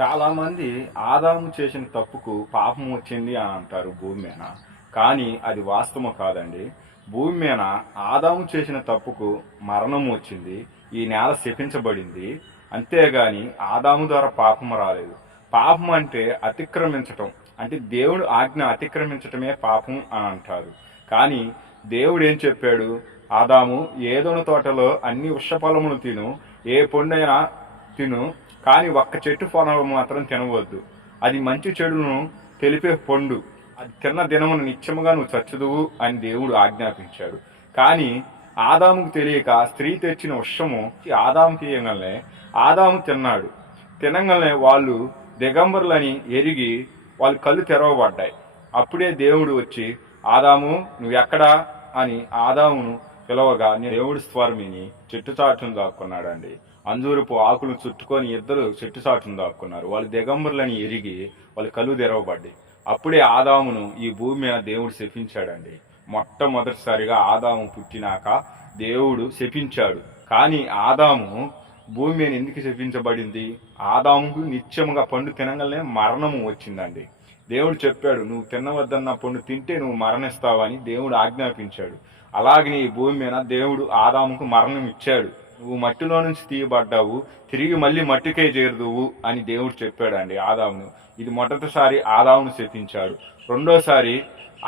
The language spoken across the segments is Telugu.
చాలామంది ఆదాము చేసిన తప్పుకు పాపం వచ్చింది అని అంటారు భూమి మీద. కానీ అది వాస్తవం కాదండి. భూమి మీద ఆదాము చేసిన తప్పుకు మరణం వచ్చింది. ఈ నేల శపించబడింది. అంతేగాని ఆదాము ద్వారా పాపం రాలేదు. పాపం అంటే అతిక్రమించటం, అంటే దేవుడు ఆజ్ఞ అతిక్రమించటమే పాపం అని అంటారు. కానీ దేవుడు ఏం చెప్పాడు? ఆదాము ఏదోను తోటలో అన్ని వృక్షఫలములు తిను, ఏ పండైనా తిను, కానీ ఒక్క చెట్టు ఫలం మాత్రం తినవద్దు. అది మంచి చెడును తెలిపే పండు. అది తిన్న దినమును నిత్యముగా నువ్వు చచ్చుదువు అని దేవుడు ఆజ్ఞాపించాడు. కానీ ఆదాముకు తెలియక స్త్రీ తెచ్చిన వృక్షము ఆదాముకి ఇయ్యగానే ఆదాము తిన్నాడు. తినగానే వాళ్ళు దిగంబరులని ఎరిగి వాళ్ళు కళ్ళు తెరవబడ్డాయి. అప్పుడే దేవుడు వచ్చి, ఆదాము నువ్వు ఎక్కడా అని ఆదామును పిలవగా దేవుడు స్వరమిని చెట్టు చాటును దాక్కున్నాడండి. అంజూరపు ఆకులు చుట్టుకొని ఇద్దరు చెట్టు చాటును దాక్కున్నారు. వాళ్ళు దిగంబరులని ఎరిగి వాళ్ళు కళ్ళు తెరవబడ్డాయి. అప్పుడే ఆదామును ఈ భూమి మీద దేవుడు శపించాడండి. మొట్టమొదటిసారిగా ఆదాము పుట్టినాక దేవుడు శపించాడు. కానీ ఆదాము భూమి మీద ఎందుకు శపించబడింది? ఆదాముకు నిత్యముగా పండు తినగానే మరణము వచ్చిందండి. దేవుడు చెప్పాడు, నువ్వు తినవద్దన్న పండు తింటే నువ్వు మరణిస్తావని దేవుడు ఆజ్ఞాపించాడు. అలాగే ఈ భూమి మీద దేవుడు ఆదాముకు మరణం ఇచ్చాడు. నువ్వు మట్టిలో నుంచి తీయబడ్డావు, తిరిగి మళ్ళీ మట్టికే చేరుదువు అని దేవుడు చెప్పాడండి ఆదామును. ఇది మొదటిసారి ఆదామును శపించాడు. రెండోసారి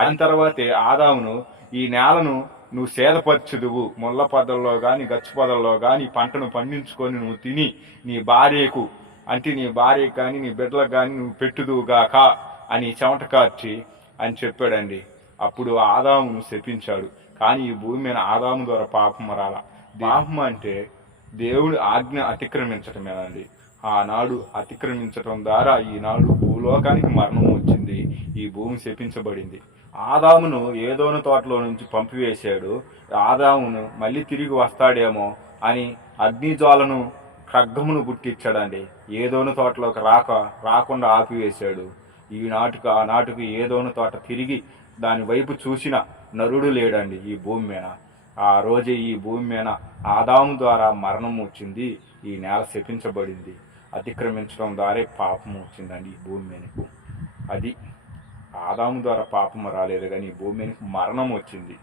అయిన తర్వాతే ఆదామును ఈ నేలను నువ్వు సేదపరచుదువు, ముళ్ళ పొదల్లో కానీ గచ్చు పొదల్లో కానీ పంటను పండించుకొని నువ్వు తిని నీ భార్యకు, అంటే నీ భార్యకు కానీ నీ బిడ్డలకు కానీ నువ్వు పెట్టుదువుగాక అని చెమట కార్చి అని చెప్పాడండి. అప్పుడు ఆదామును శపించాడు. కానీ ఈ భూమి మీద ఆదాము ద్వారా పాపం రాల. పాపం అంటే దేవుడు ఆజ్ఞ అతిక్రమించటమేనండి. ఆనాడు అతిక్రమించటం ద్వారా ఈనాడు భూలోకానికి మరణం వచ్చింది. ఈ భూమి శపించబడింది. ఆదామును ఏదోను తోటలో నుంచి పంపివేశాడు. ఆదామును మళ్ళీ తిరిగి వస్తాడేమో అని అగ్నిజ్వాలను ఖడ్గమును పుట్టించాడండి. ఏదోను తోటలోకి రాకుండా ఆపివేశాడు. ఆనాటికి ఏదోను తోట తిరిగి దాని వైపు చూసిన నరుడు లేడండి ఈ భూమి మీద. ఆ రోజే ఈ భూమి మీద ఆదాము ద్వారా మరణం వచ్చింది. ఈ నేల శపించబడింది. అతిక్రమించడం ద్వారా పాపం వచ్చిందండి ఈ భూమి మీదకు. అది ఆదాము ద్వారా పాపం రాలేదు, కానీ ఈ భూమి మీదకి మరణం వచ్చింది.